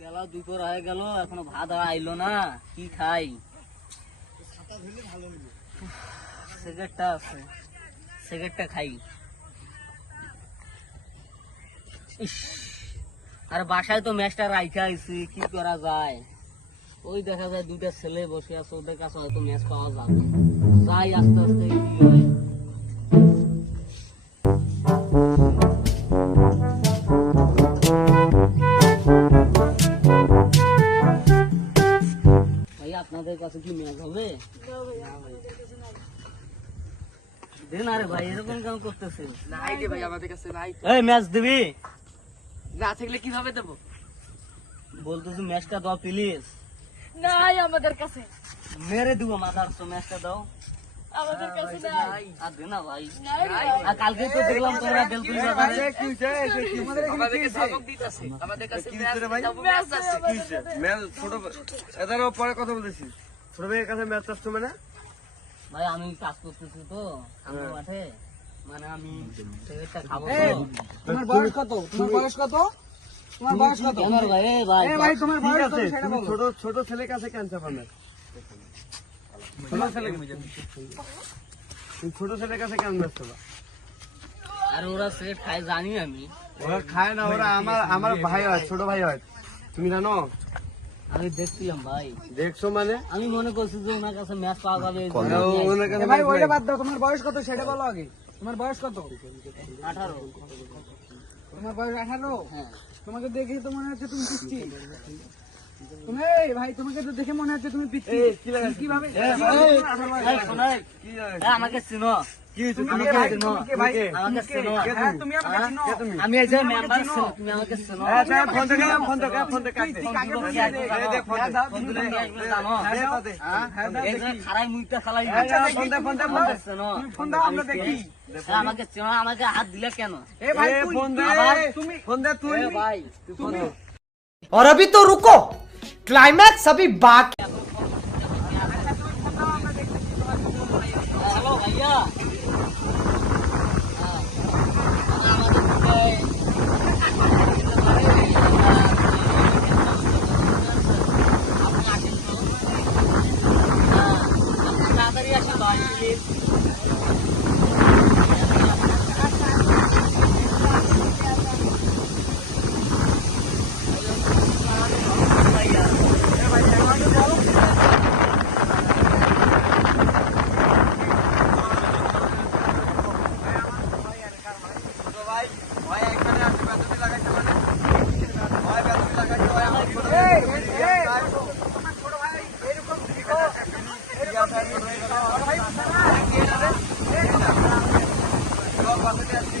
বেলা দুপুর হয়ে গেল, এখনো ভাত আইলো না, কি খাই? সিগারেটটা আছে, সিগারেটটা খাই। আর বাসায় তো ম্যাচটা রাইখা আইছি, কি করা যায়? ওই দেখা যায় দুইটা ছেলে বসে আছে, ওদের কাছে হয়তো ম্যাচ পাওয়া যাবে। যাই আস্তে আস্তে কি হয়। ভাই আপনাদের কাছে কি ম্যাচ হবে? দেন। আরে ভাই এরকম কেন করতেছে? নাই রে ভাই, আমাদের কাছে নাই। এই ম্যাচ দিবি? না থাকলে কিভাবে দেবো? বলতেছি ম্যাচটা দাও প্লিজ। নাই আমাদের কাছে, মেরে দিব মাথার, তো ম্যাচটা দাও। আমাদের কাছে নাই। আর দে না ভাই। নাই রে ভাই। আর কালকে তো দেখলাম তোমরা বেলকুল বাজারে আমাদের ধমক দিতেছে, আমাদের কাছে ম্যাচ আছে। এদারও পরে কথা বলতেছি, ছোট ভাইয়ের কাছে ম্যাচ আসতো মানে? ভাই আমি কাজ করতেছি তো আমার মাঠে, মানে আমি সিগারেটটা খাবো তো। তোমার বয়স কত? তোমার বয়স কত? তোমার বয়স কত? কেন রে ভাই? ভাই এ ভাই তোমার ঠিক বয়স কত আছে, সেটা তুমি বলো। ছোট ছেলের কাছে কেন চাপাবে? তুমি ছোট ছেলের কাছে কেন ম্যাচ চাপা? আর ওরা সিগারেট খায় জানি আমি। ওরা খায় না, ওরা আমার ভাই হয়, ছোট ভাই হয়। তুমি জানো? আমি দেখছিলাম ভাই, দেখছো মানে? আমি মনে করছি যে ওনার কাছে ম্যাচ পাওয়া যাবে। ওনার কাছে এ ভাই match ওইটা নাই। বাদ দাও, তোমার বয়স কত সেটা বলো আগে। তোমার বয়স কত? 18। তোমার বয়স 18? হ্যাঁ। তোমাকে দেখে তো মনে হচ্ছে তুমি পিচ্ছি। তুমি এই ভাই তোমাকে তো দেখে মনে হচ্ছে তুমি পিচ্ছি। এই, কি লাগাইছো? কিভাবে? এই, শোনাই, কি লাগাইছো? আমাকে চিনো? কি হয়েছে? তুমি তুমি কে কে? ভাই? চিনো? তুমি কে ভাই? আমাকে চিনো? কে হ্যাঁ তুমি? তুমি আমাকে চিনো? কে তুমি? আমি এই যে মেম্বার, তুমি আমাকে চিনো? হ্যাঁ, ফোন থেকে ফোন থেকে ফোন থেকে কাটতে। তুই কাকে ফোন বলছিস? দিয়ে এই আসবে, দে, ফোন হ্যাঁ দে। দাও, ফোন তুমি দিলে দাও। নিয়ে আসবে, জানো? হ্যাঁ দাও, দে। হ্যাঁ দাও, এই যে দেখি। খারাই মুখটা খালাই আচ্ছা, দেখি। ফোন দে, ফোন দে, ফোন দে। আমাকে চিনো? তুমি ফোন দাও, আমরা দেখি। আমাকে চিনো? আমাকে হাত দিলে কেন? এ ভাই এ, তুই ফোন দে। আবার তুমি ফোন দে তুই। এ ভাই, তুই ফোন দে। और अभी तो रुको, क्लाइमैक्स अभी बाकी। হ্যালো ভাইয়া। তাড়াতাড়ি আসেন ভাই প্লিজ। ভাই ভাই এখানে আসবে, তুমি লাগাইছো মানে? ভাই তুমি লাগাইছো, ভাই আমার ছোট এই, ভাই। এই, এই, তোমার ছোট ভাই এরকম দেখো, এরকম দেখি। বড় ভাই বুঝছে না? সব বাসাতে আসছি।